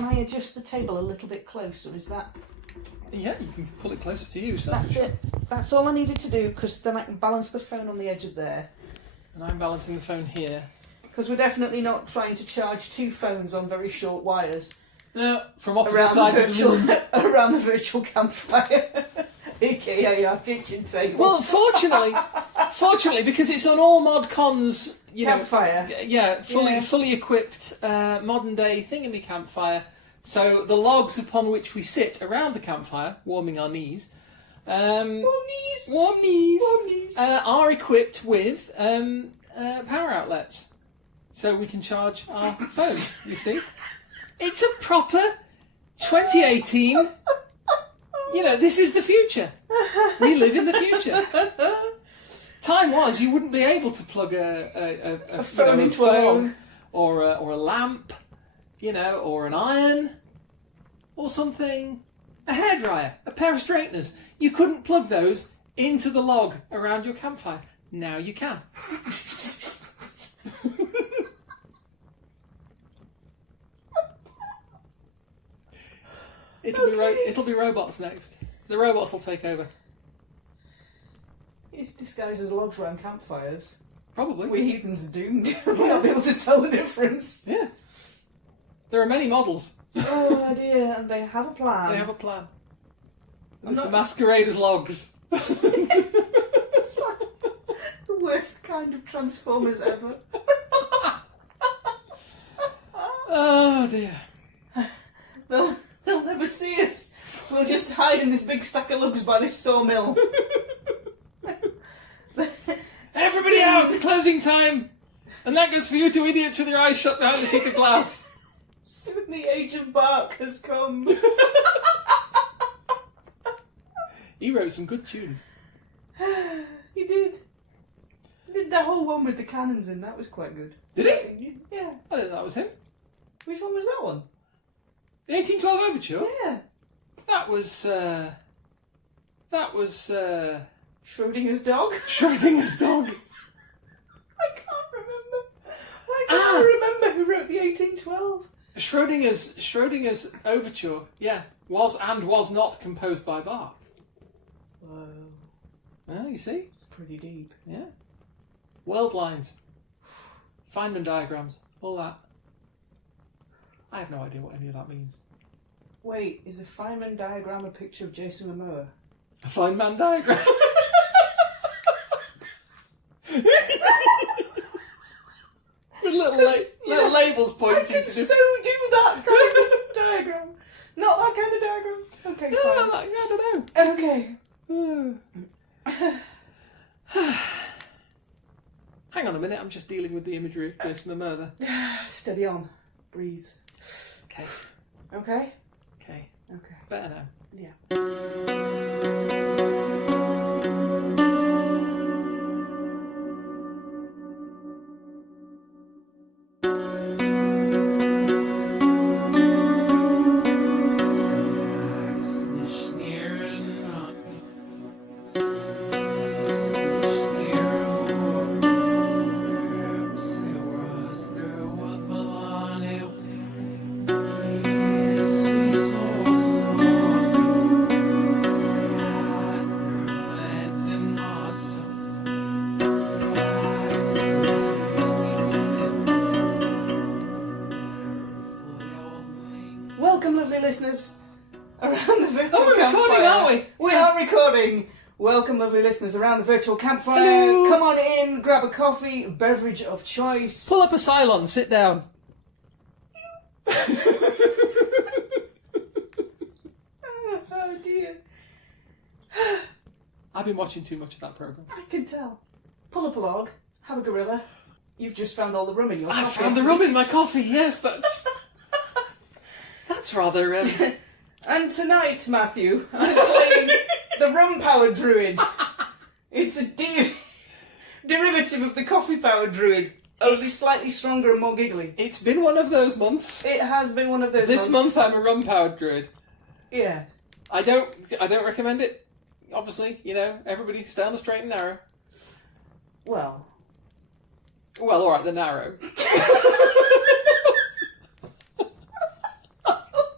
can I adjust the table a little bit closer? Is that... Yeah, you can pull it closer to you. So That's it. That's all I needed to do, because then I can balance the phone on the edge of there. And I'm balancing the phone here. Because we're definitely not trying to charge two phones on very short wires. No, from opposite sides of the room. Around the virtual campfire. AKA our kitchen table. Well, fortunately, because it's on all mod cons, campfire. Fully equipped modern day thingamy campfire. So the logs upon which we sit around the campfire, warming our knees, warm knees, are equipped with power outlets, so we can charge our phones. You see, it's a proper 2018. This is the future. We live in the future. Time was you wouldn't be able to plug a phone into a log, or a lamp, or an iron, or something, a hairdryer, a pair of straighteners. You couldn't plug those into the log around your campfire. Now you can. It'll be robots next. The robots will take over. Disguised as logs around campfires. Probably. We heathens are doomed. We'll not be able to tell the difference. Yeah. There are many models. Oh dear, and they have a plan. They have a plan. It's to masquerade as logs. It's like the worst kind of Transformers ever. Oh dear. They'll never see us. We'll just hide in this big stack of logs by this sawmill. Everybody out! Closing time! And that goes for you two idiots with your eyes shut behind the sheet of glass. Soon the age of bark has come. He wrote some good tunes. He did. He did that whole one with the cannons in. That was quite good. Did he? Yeah. I think that was him. Which one was that one? The 1812 Overture? Yeah. That was Schrodinger's dog? Schrodinger's dog. I can't remember. I can't remember who wrote the 1812. Schrodinger's Overture, yeah, was not composed by Bach. Whoa. Oh, you see? It's pretty deep. Yeah. World lines. Feynman diagrams. All that. I have no idea what any of that means. Wait, is a Feynman diagram a picture of Jason Momoa? A Feynman diagram? With little labels pointing to so do that kind of diagram. Not that kind of diagram. Okay, no, fine. I don't know. Okay. Hang on a minute, I'm just dealing with the imagery of Jason Momoa there. Steady on. Breathe. Okay. Okay? Okay. Okay. Better now. Yeah. Welcome, lovely listeners, around the virtual campfire. We're recording, aren't we? We are recording. Welcome, lovely listeners, around the virtual campfire. Hello. Come on in, grab a coffee, beverage of choice. Pull up a Cylon, sit down. Oh dear. I've been watching too much of that programme. I can tell. Pull up a log, have a gorilla. You've just found all the rum in your coffee. I found the rum in my coffee, yes, that's rather... And tonight, Matthew, I'm playing the rum-powered druid. It's a derivative of the coffee-powered druid, only slightly stronger and more giggly. It's been one of those months. It has been one of those This month I'm a rum-powered druid. Yeah. I don't recommend it, obviously, everybody stay on the straight and narrow. Well, alright, the narrow.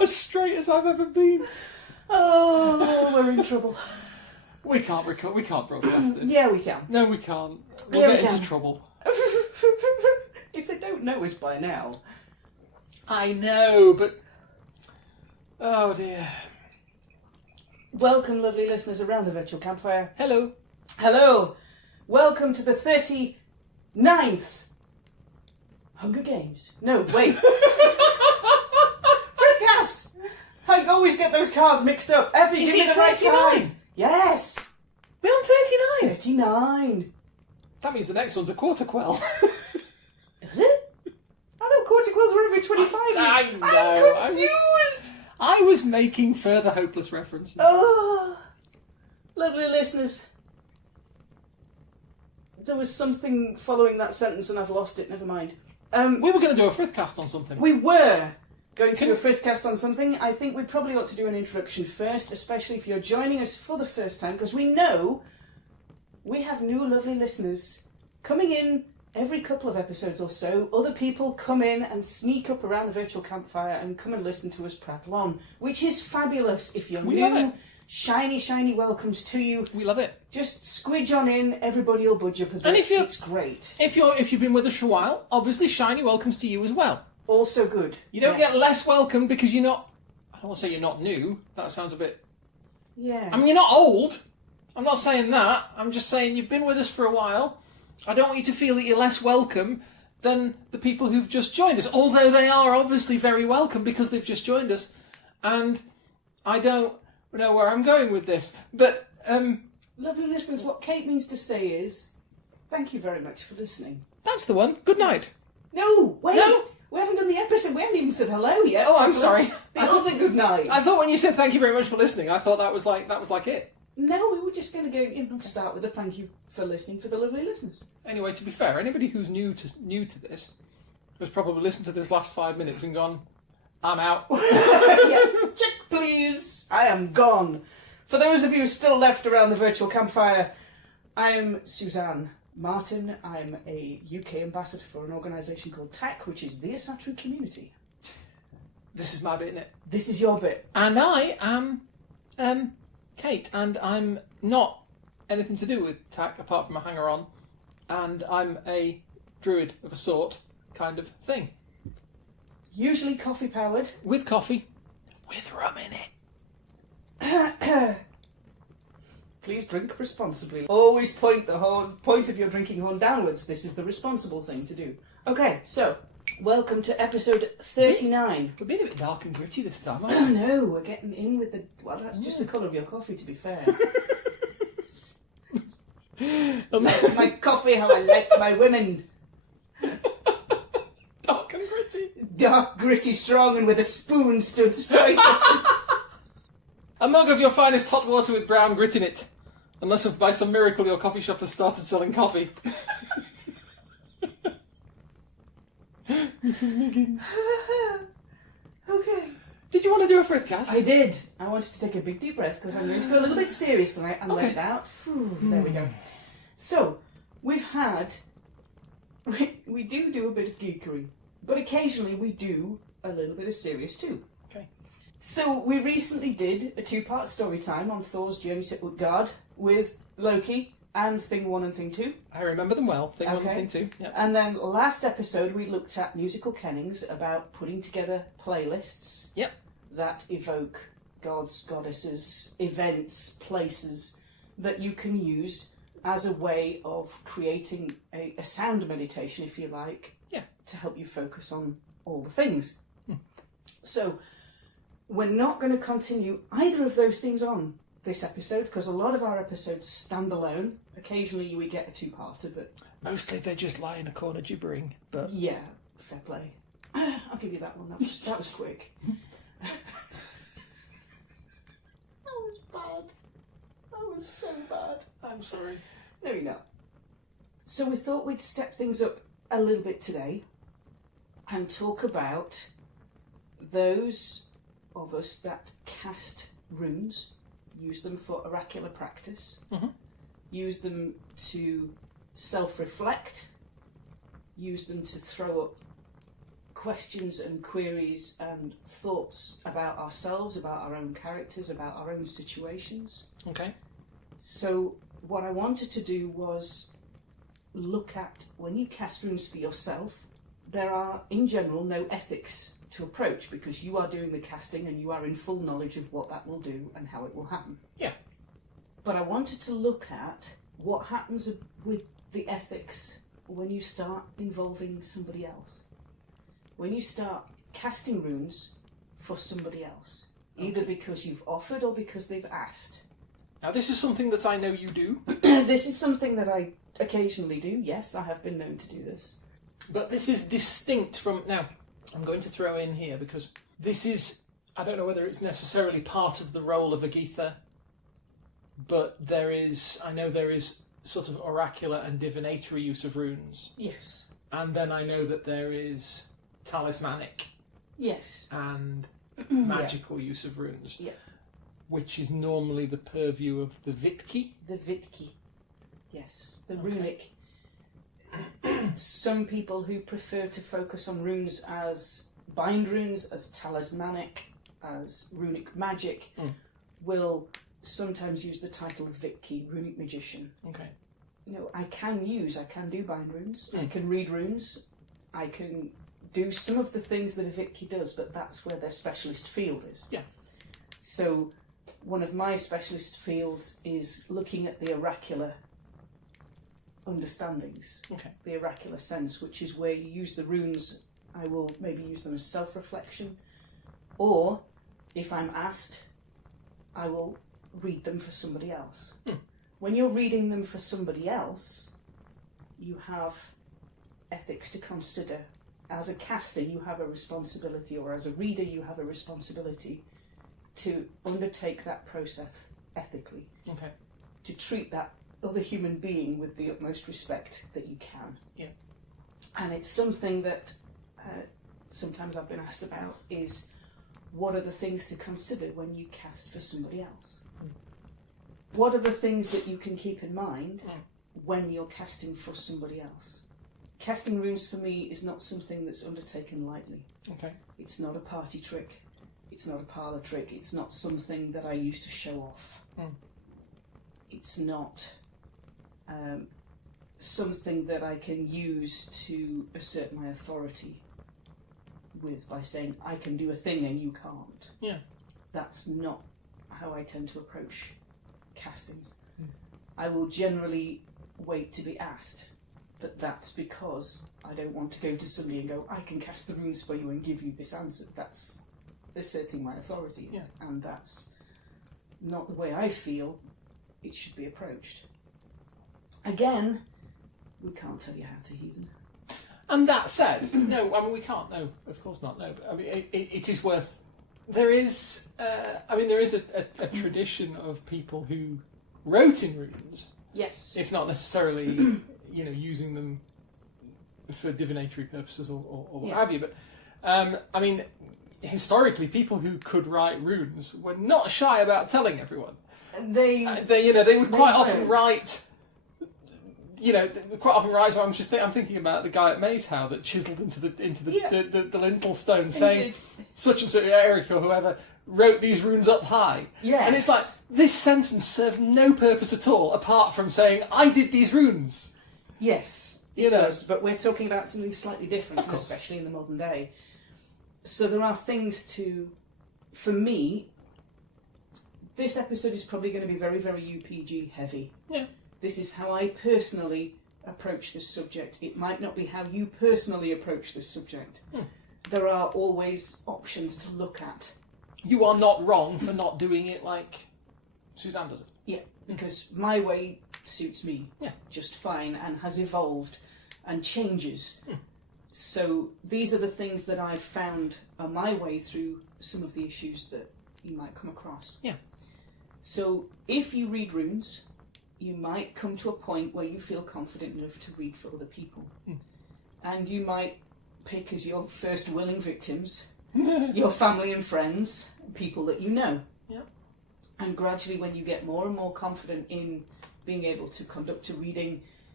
As straight as I've ever been. Oh, we're in trouble. We can't broadcast this. Yeah, we can. No, we can't. We'll Yeah, get we into can. trouble. If they don't know us by now. I know, but... Oh, dear. Welcome, lovely listeners around the virtual campfire. Hello. Hello. Welcome to the 39th Hunger Games. No, wait. Podcast! I always get those cards mixed up. Effie, Is give me it the right 39? card. Yes. We're on 39. 39. That means the next one's a quarter quell. Is it? I thought quarter quills were every 25. I know. I'm confused. I was making further hopeless references. Oh, lovely listeners. There was something following that sentence and I've lost it. Never mind. We were going to do a fifth cast on something. We were going to do a fifth cast on something. I think we probably ought to do an introduction first, especially if you're joining us for the first time, because we know we have new lovely listeners coming in every couple of episodes or so. Other people come in and sneak up around the virtual campfire and come and listen to us prattle on, which is fabulous. If you're We love new, it. shiny welcomes to you. We love it. Just squidge on in, everybody will budge up a bit. And if you're- it's great. If you've been with us for a while, obviously shiny welcomes to you as well. Also good. You don't Yes. get less welcome because you're not... I don't want to say you're not new. That sounds a bit... Yeah. I mean, you're not old. I'm not saying that. I'm just saying you've been with us for a while. I don't want you to feel that you're less welcome than the people who've just joined us. Although they are obviously very welcome because they've just joined us. And I don't know where I'm going with this. But, Lovely listeners, what Kate means to say is, thank you very much for listening. that's the one. Good night. No, wait! No. We haven't done the episode, we haven't even said hello yet. Oh, I'm sorry. The other good night. I thought when you said thank you very much for listening, I thought that was like it. No, we were just going to go start with a thank you for listening for the lovely listeners. Anyway, to be fair, anybody who's new to this has probably listened to this last 5 minutes and gone, I'm out. Yeah, check please. I am gone. For those of you still left around the virtual campfire, I'm Suzanne Martin. I'm a UK ambassador for an organisation called TAC, which is the Asatru community. This is my bit, innit? This is your bit. And I am Kate, and I'm not anything to do with TAC apart from a hanger-on, and I'm a druid of a sort kind of thing. Usually coffee powered. With coffee, with rum in it. Please drink responsibly. Always point the point of your drinking horn downwards. This is the responsible thing to do. Okay, so welcome to episode 39. We're being a bit dark and gritty this time, Oh aren't we? no, we're getting in with the... Well, that's just the colour of your coffee, to be fair. Like my coffee, how I like my women. Dark and gritty. Dark, gritty, strong, and with a spoon stood straight. A mug of your finest hot water with brown grit in it. Unless by some miracle your coffee shop has started selling coffee. Mrs. Miggins. Okay. Did you want to do a fifth cast? I did. I wanted to take a big deep breath because I'm going to go a little bit serious tonight and let Okay. it out. Whew, there we go. So, we've had... We do a bit of geekery, but occasionally we do a little bit of serious too. Okay. So, we recently did a 2-part story time on Thor's journey to Utgard with Loki and Thing 1 and Thing 2. I remember them well. Thing one Okay. and thing two. Yep. And then last episode we looked at musical kennings about putting together playlists Yep. that evoke gods, goddesses, events, places that you can use as a way of creating a sound meditation, if you like, Yeah. to help you focus on all the things. So we're not going to continue either of those things on this episode because a lot of our episodes stand alone. Occasionally we get a 2-parter, but Mostly they just lie in a corner gibbering, but... yeah, fair play. I'll give you that one. That was quick. That was bad. That was so bad. I'm sorry. No, you're not. So we thought we'd step things up a little bit today and talk about those of us that cast runes, use them for oracular practice, use them to self-reflect, use them to throw up questions and queries and thoughts about ourselves, about our own characters, about our own situations. Okay. So what I wanted to do was look at, when you cast runes for yourself, there are in general no ethics to approach, because you are doing the casting and you are in full knowledge of what that will do and how it will happen. Yeah. But I wanted to look at what happens with the ethics when you start involving somebody else. When you start casting runes for somebody else, either because you've offered or because they've asked. Now, this is something that I know you do. This is something that I occasionally do. Yes, I have been known to do this. But this is distinct from... Now, I'm going to throw in here, because this is... I don't know whether it's necessarily part of the role of a Geetha, but I know there is sort of oracular and divinatory use of runes. Yes. And then I know that there is talismanic. Yes. And magical use of runes. Yeah. Which is normally the purview of the Vitki. The Vitki. Yes. The runic. Some people who prefer to focus on runes as bind runes, as talismanic, as runic magic, will sometimes use the title of Vitki, runic magician. Okay. You know, I can do bind runes, I can read runes, I can do some of the things that a Vitki does, but that's where their specialist field is. Yeah. So one of my specialist fields is looking at the oracular understandings, the oracular sense, which is where you use the runes. I will maybe use them as self-reflection, or if I'm asked, I will read them for somebody else. When you're reading them for somebody else, you have ethics to consider. As a caster, you have a responsibility, or as a reader, you have a responsibility to undertake that process ethically. Okay. To treat that other human being with the utmost respect that you can. Yeah. And it's something that sometimes I've been asked about, is what are the things to consider when you cast for somebody else? What are the things that you can keep in mind when you're casting for somebody else? Casting runes for me is not something that's undertaken lightly. Okay. It's not a party trick. It's not a parlour trick. It's not something that I use to show off. It's not something that I can use to assert my authority with by saying, I can do a thing and you can't. Yeah. That's not how I tend to approach castings. I will generally wait to be asked, but that's because I don't want to go to somebody and go, I can cast the runes for you and give you this answer. That's asserting my authority, and that's not the way I feel it should be approached. Again, we can't tell you how to heathen. And that said, no, I mean, we can't, no, of course not, no. I mean, it is worth... There is a tradition of people who wrote in runes. Yes. If not necessarily, using them for divinatory purposes or what have you. But, I mean, historically, people who could write runes were not shy about telling everyone. They would quite often write... quite often write. So I'm thinking about the guy at Mazehow that chiselled into the lintel stone, saying such and such Eric or whoever wrote these runes up high. Yes. And it's like, this sentence served no purpose at all apart from saying I did these runes. Yes, it does. But we're talking about something slightly different, especially in the modern day. So there are things for me. This episode is probably going to be very, very UPG heavy. Yeah. This is how I personally approach this subject. It might not be how you personally approach this subject. There are always options to look at. You are not wrong for not doing it like Suzanne does it. Yeah, because my way suits me just fine and has evolved and changes. So these are the things that I've found are my way through some of the issues that you might come across. Yeah. So if you read runes, you might come to a point where you feel confident enough to read for other people. And you might pick as your first willing victims your family and friends, people that you know. Yep. And gradually, when you get more and more confident in being able to conduct a reading,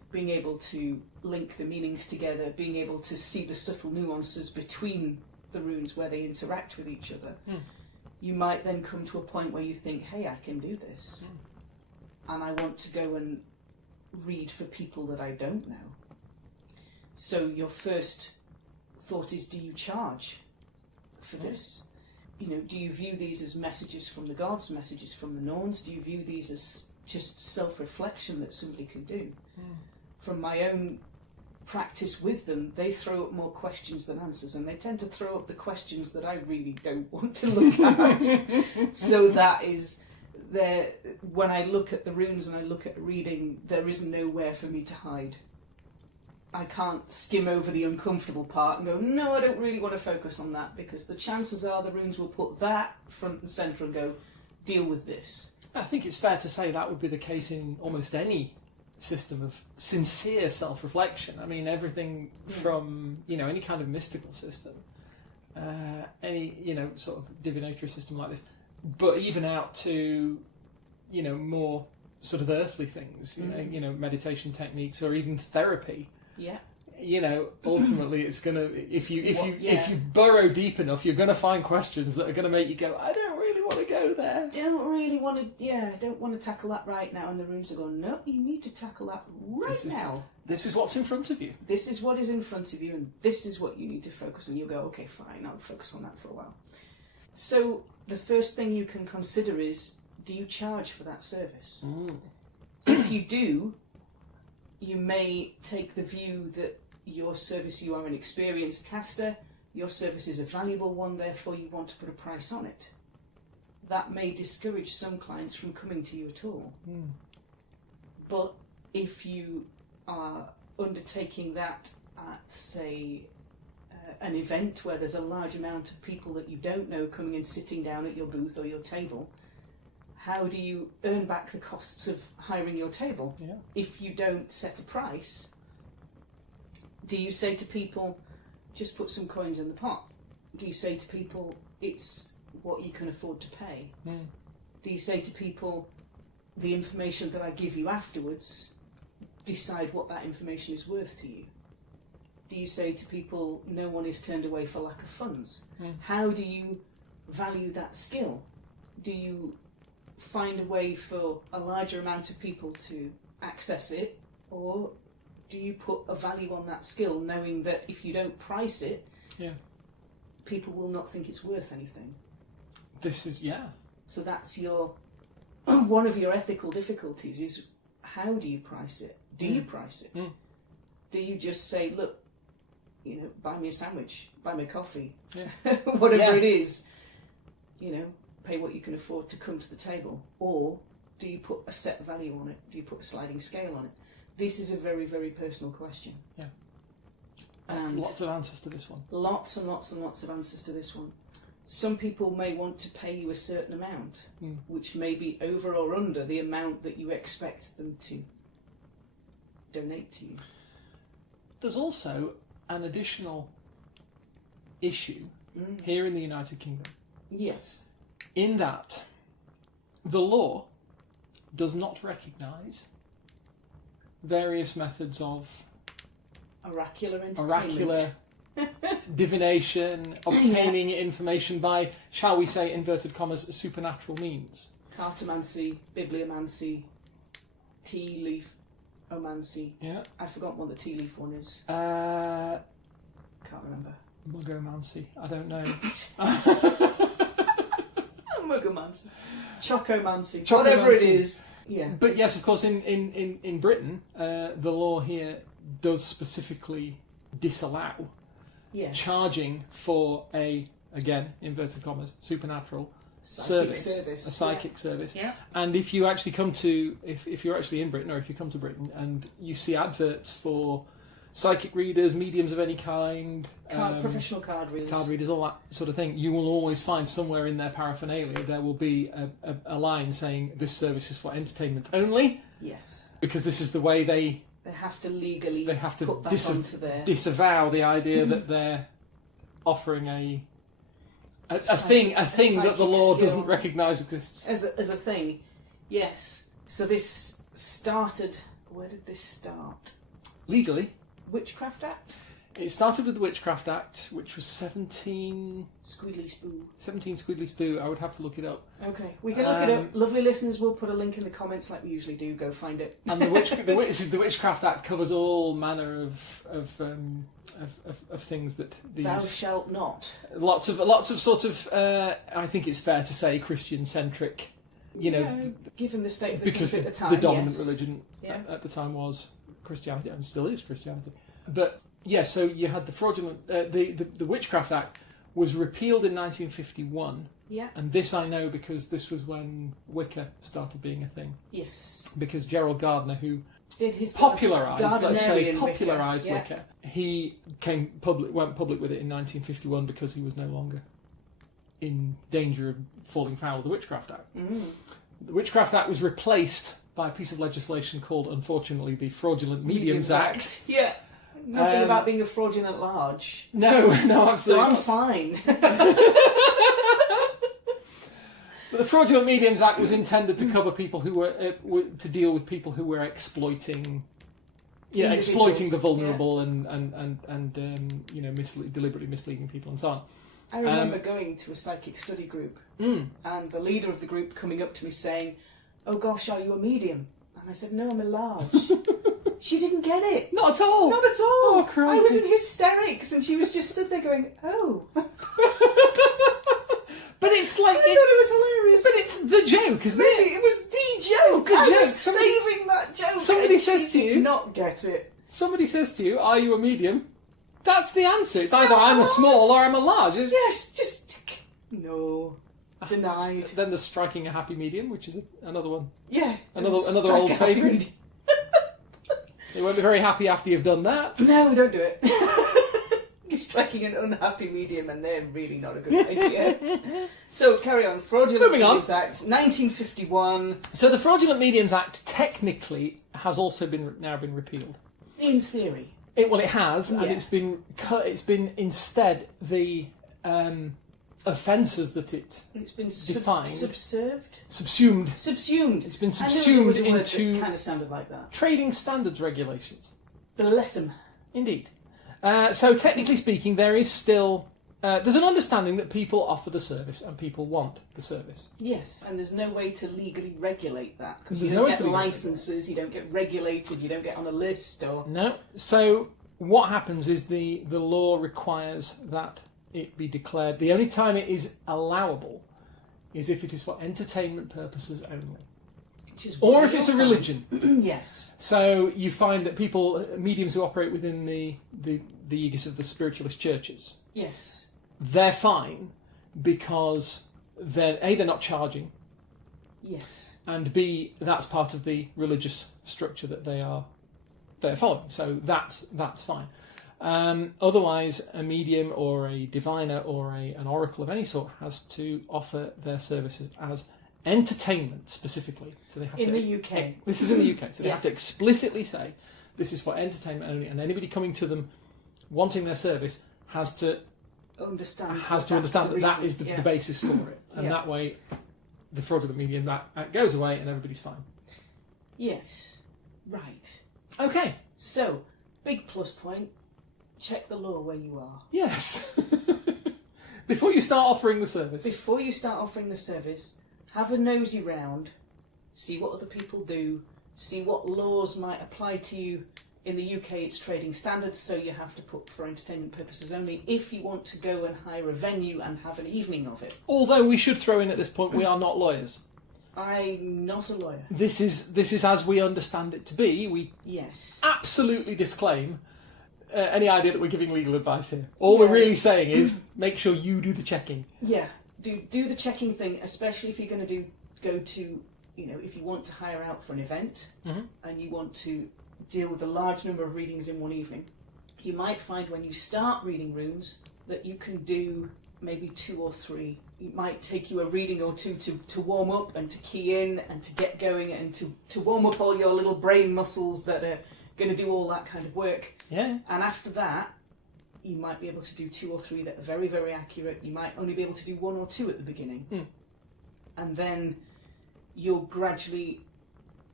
being able to link the meanings together, being able to see the subtle nuances between the runes where they interact with each other, you might then come to a point where you think, hey, I can do this. And I want to go and read for people that I don't know. So your first thought is, do you charge for this? You know, do you view these as messages from the gods, messages from the Norns? Do you view these as just self-reflection that somebody can do? From my own practice with them, they throw up more questions than answers, and they tend to throw up the questions that I really don't want to look at. So that is there. When I look at the runes and I look at reading, there is nowhere for me to hide. I can't skim over the uncomfortable part and go, no, I don't really want to focus on that, because the chances are the runes will put that front and centre and go, deal with this. I think it's fair to say that would be the case in almost any system of sincere self-reflection. I mean, everything from, you know, any kind of mystical system, any, you know, sort of divinatory system like this, but even out to, you know, more sort of earthly things, you know, meditation techniques or even therapy. Yeah. You know, ultimately, it's gonna if you burrow deep enough, you're gonna find questions that are gonna make you go, I don't really want to go there. Don't really want to. I don't want to tackle that right now. And the runes are going, no, you need to tackle that right now. This is what's in front of you. This is what is in front of you, and this is what you need to focus on. You'll go, okay, fine, I'll focus on that for a while. So the first thing you can consider is, do you charge for that service? If you do, you may take the view that your service, you are an experienced caster, your service is a valuable one, therefore you want to put a price on it. That may discourage some clients from coming to you at all. But if you are undertaking that at, say, an event where there's a large amount of people that you don't know coming and sitting down at your booth or your table, how do you earn back the costs of hiring your table? If you don't set a price, do you say to people, just put some coins in the pot? Do you say to people, it's what you can afford to pay? Do you say to people, the information that I give you afterwards, decide what that information is worth to you? Do you say to people, no one is turned away for lack of funds? How do you value that skill? Do you find a way for a larger amount of people to access it, or do you put a value on that skill, knowing that if you don't price it, people will not think it's worth anything? So that's your one of your ethical difficulties is, how do you price it? Do you price it? Do you just say, look, you know, buy me a sandwich, buy me a coffee, whatever it is, you know, pay what you can afford to come to the table? Or do you put a set value on it? Do you put a sliding scale on it? This is a very, very personal question. And lots of answers to this one. Lots and lots and lots of answers to this one. Some people may want to pay you a certain amount, which may be over or under the amount that you expect them to donate to you. There's also an additional issue here in the United Kingdom. Yes. In that the law does not recognise various methods of oracular entertainment, divination, obtaining information by, shall we say, inverted commas, supernatural means. Cartomancy, bibliomancy, tea leaf omancy. I forgot what the tea leaf one is. Can't remember. Muggomancy. I don't know. Muggomancy. Chocomancy. Whatever it is. Yeah. But yes, of course, in Britain, the law here does specifically disallow charging for a, again, inverted commas, supernatural service, a psychic service. And if you actually come to, if you're actually in Britain, or if you come to Britain and you see adverts for psychic readers, mediums of any kind, professional card readers, all that sort of thing, you will always find somewhere in their paraphernalia there will be a line saying this service is for entertainment only. Yes. Because this is the way they have to legally put that onto their... disavow the idea that they're offering a thing that the law doesn't recognise exists. As a thing, yes. So this started... Where did this start? legally. Witchcraft Act? It started with the Witchcraft Act, which was 17 Squeedly Spoo. Spoo. I would have to look it up. Okay, we can look it up. Lovely listeners, we'll put a link in the comments like we usually do. Go find it. And the Witchcraft Act covers all manner of things that these. Thou shalt not. Lots of sort of. I think it's fair to say Christian-centric. Given the state of the because at the time, the dominant religion Yeah. at the time was Christianity, and still is Christianity. But yeah, so you had the fraudulent. The Witchcraft Act was repealed in 1951. Yeah. And this I know because this was when Wicca started being a thing. Yes. Because Gerald Gardner, who did his popularised Wicca. Wicca, he went public with it in 1951 because he was no longer in danger of falling foul of the Witchcraft Act. Mm. The Witchcraft Act was replaced by a piece of legislation called, unfortunately, the Fraudulent Mediums Act. Yeah. Nothing about being a fraudulent large. No, absolutely. So I'm fine. But the Fraudulent Mediums Act was intended to cover people who were to deal with people who were exploiting the vulnerable and deliberately misleading people and so on. I remember going to a psychic study group and the leader of the group coming up to me saying, "Oh gosh, are you a medium?" And I said, "No, I'm a large." She didn't get it. Not at all. Not at all. Oh, crikey. I was in hysterics and she was just stood there going, "Oh." But it's like... I thought it was hilarious. But it's the joke, isn't Maybe it? it was the joke. It's the joke. I was saving that joke. Somebody and says she to did you... not get it. Somebody says to you, "Are you a medium?" That's the answer. It's either I'm a small or I'm a large. Yes, just... No. Denied. Then there's striking a happy medium, which is another one. Yeah. Another old favourite. You won't be very happy after you've done that. No, don't do it. You're striking an unhappy medium and they're really not a good idea. So, carry on. Fraudulent Mediums Act, 1951. So the Fraudulent Mediums Act technically has also now been repealed. In theory. It has, Yeah. and it's been cut. It's been instead the offences that it It's been defined, subsumed. subsumed. It's been I knew subsumed there was a word into that kind of sounded like that. trading standards regulations. Bless 'em. Indeed. So technically speaking, there is still there's an understanding that people offer the service and people want the service. Yes, and there's no way to legally regulate that because you There's don't no way get to legally licenses, you don't get regulated, you don't get on a list or. No. So what happens is the law requires that it be declared. The only time it is allowable is if it is for entertainment purposes only, or if it's a religion. Yes. So you find that mediums who operate within the aegis of the spiritualist churches, Yes. they're fine because they're not charging, Yes. and B, that's part of the religious structure that they're following. So that's fine. Otherwise, a medium or a diviner or an oracle of any sort has to offer their services as entertainment specifically. So they have In the UK. This is in the UK, so they Yeah. have to explicitly say this is for entertainment only, and anybody coming to them wanting their service has to Understand that that is the basis for it, and Yeah. that way the fraudulent medium that goes away and everybody's fine. Yes. Right. Okay. So, big plus point. Check the law where you are. Yes. Before you start offering the service. Before you start offering the service, have a nosy round, see what other people do, see what laws might apply to you. In the UK, it's trading standards, so you have to put for entertainment purposes only if you want to go and hire a venue and have an evening of it. Although we should throw in at this point, we are not lawyers. I'm not a lawyer. This is as we understand it to be. We Yes. absolutely disclaim any idea that we're giving legal advice here. All we're really saying is make sure you do the checking. Yeah. Do the checking thing, especially if you're going to go to, if you want to hire out for an event and you want to deal with a large number of readings in one evening. You might find when you start reading runes that you can do maybe 2 or 3. It might take you a reading or 2 to warm up and to key in and to get going and to warm up all your little brain muscles that are going to do all that kind of work. Yeah. And after that, you might be able to do 2 or 3 that are very, very accurate. You might only be able to do 1 or 2 at the beginning. And then you'll gradually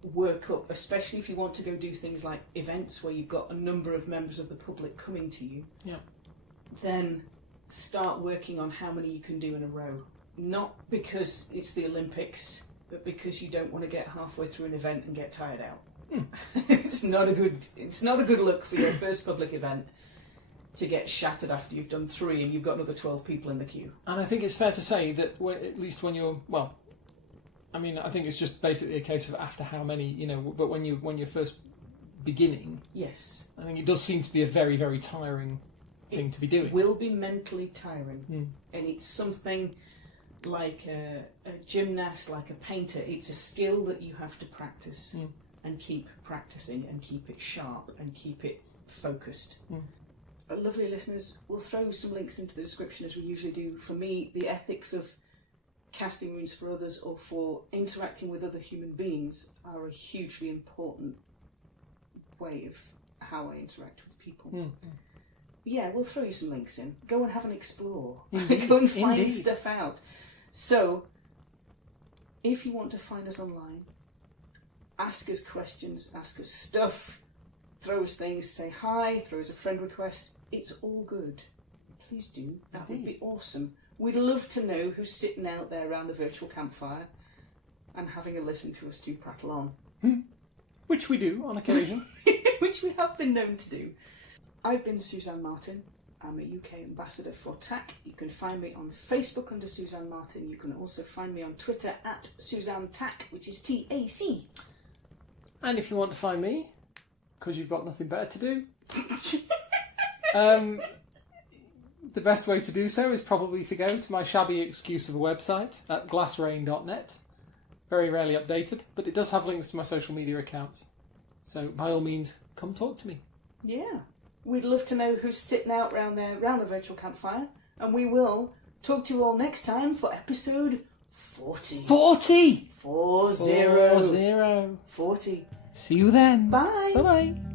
work up, especially if you want to go do things like events where you've got a number of members of the public coming to you, then start working on how many you can do in a row. Not because it's the Olympics, but because you don't want to get halfway through an event and get tired out. It's not a good look for your first public event to get shattered after you've done 3 and you've got another 12 people in the queue. And I think it's fair to say that at least when you're, well, I mean, I think it's just basically a case of after how many, you know, but when you're first beginning, yes, I think it does seem to be a very, very tiring thing to be doing. It will be mentally tiring. And it's something like a gymnast, like a painter. It's a skill that you have to practice and keep practicing and keep it sharp and keep it focused. Lovely listeners, we'll throw some links into the description as we usually do. For me, the ethics of casting runes for others or for interacting with other human beings are a hugely important way of how I interact with people. Yeah, we'll throw you some links in. Go and have an explore. Go and find stuff out. So, if you want to find us online, ask us questions, ask us stuff, throw us things, say hi, throw us a friend request. It's all good. Please do. That would be awesome. We'd love to know who's sitting out there around the virtual campfire and having a listen to us two prattle on. Which we do on occasion. Which we have been known to do. I've been Suzanne Martin. I'm a UK ambassador for TAC. You can find me on Facebook under Suzanne Martin. You can also find me on Twitter at Suzanne TAC, which is TAC. And if you want to find me, because you've got nothing better to do, the best way to do so is probably to go to my shabby excuse of a website at glassrain.net. Very rarely updated, but it does have links to my social media accounts. So by all means, come talk to me. Yeah. We'd love to know who's sitting out round there, round the virtual campfire, and we will talk to you all next time for episode 40. 40! 40. 40. 40. See you then. Bye. Bye-bye.